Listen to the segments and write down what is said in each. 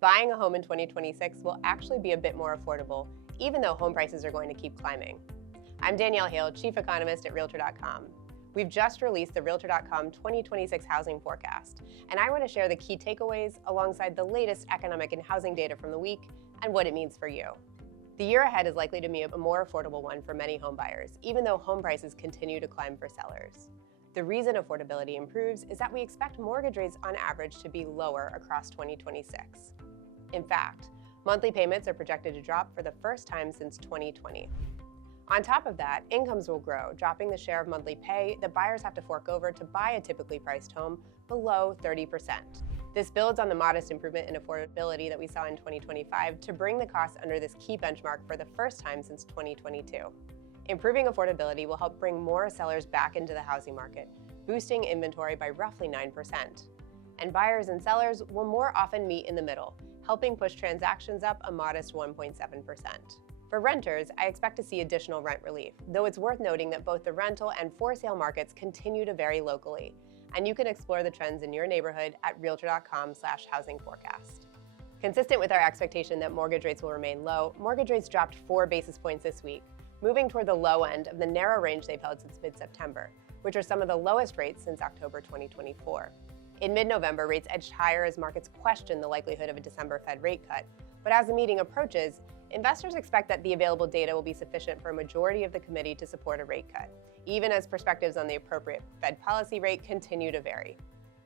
Buying a home in 2026 will actually be a bit more affordable, even though home prices are going to keep climbing. I'm Danielle Hale, Chief Economist at Realtor.com. We've just released the Realtor.com 2026 housing forecast, and I want to share the key takeaways alongside the latest economic and housing data from the week and what it means for you. The year ahead is likely to be a more affordable one for many homebuyers, even though home prices continue to climb for sellers. The reason affordability improves is that we expect mortgage rates on average to be lower across 2026. In fact, monthly payments are projected to drop for the first time since 2020. On top of that, incomes will grow, dropping the share of monthly pay that buyers have to fork over to buy a typically priced home below 30%. This builds on the modest improvement in affordability that we saw in 2025 to bring the cost under this key benchmark for the first time since 2022. Improving affordability will help bring more sellers back into the housing market, boosting inventory by roughly 9%. And buyers and sellers will more often meet in the middle, helping push transactions up a modest 1.7%. For renters, I expect to see additional rent relief, though it's worth noting that both the rental and for-sale markets continue to vary locally, and you can explore the trends in your neighborhood at Realtor.com/housing forecast. Consistent with our expectation that mortgage rates will remain low, mortgage rates dropped 4 basis points this week, moving toward the low end of the narrow range they've held since mid-September, which are some of the lowest rates since October 2024. In mid-November, rates edged higher as markets questioned the likelihood of a December Fed rate cut, but as the meeting approaches, investors expect that the available data will be sufficient for a majority of the committee to support a rate cut, even as perspectives on the appropriate Fed policy rate continue to vary.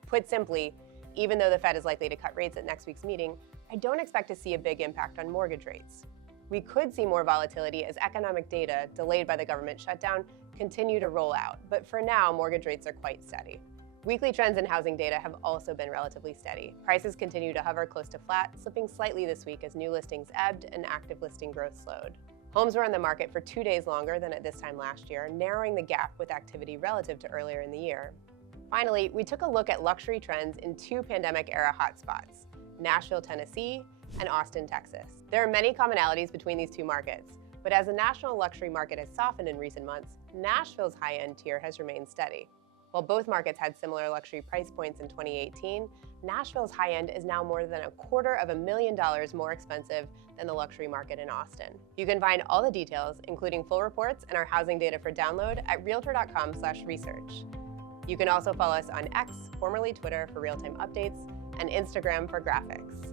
Put simply, even though the Fed is likely to cut rates at next week's meeting, I don't expect to see a big impact on mortgage rates. We could see more volatility as economic data, delayed by the government shutdown, continue to roll out, but for now, mortgage rates are quite steady. Weekly trends in housing data have also been relatively steady. Prices continue to hover close to flat, slipping slightly this week as new listings ebbed and active listing growth slowed. Homes were on the market for 2 days longer than at this time last year, narrowing the gap with activity relative to earlier in the year. Finally, we took a look at luxury trends in 2 pandemic-era hotspots, Nashville, Tennessee, and Austin, Texas. There are many commonalities between these 2 markets, but as the national luxury market has softened in recent months, Nashville's high-end tier has remained steady. While both markets had similar luxury price points in 2018, Nashville's high-end is now more than $250,000 more expensive than the luxury market in Austin. You can find all the details, including full reports and our housing data for download at Realtor.com/research. You can also follow us on X, formerly Twitter, for real-time updates, and Instagram for graphics.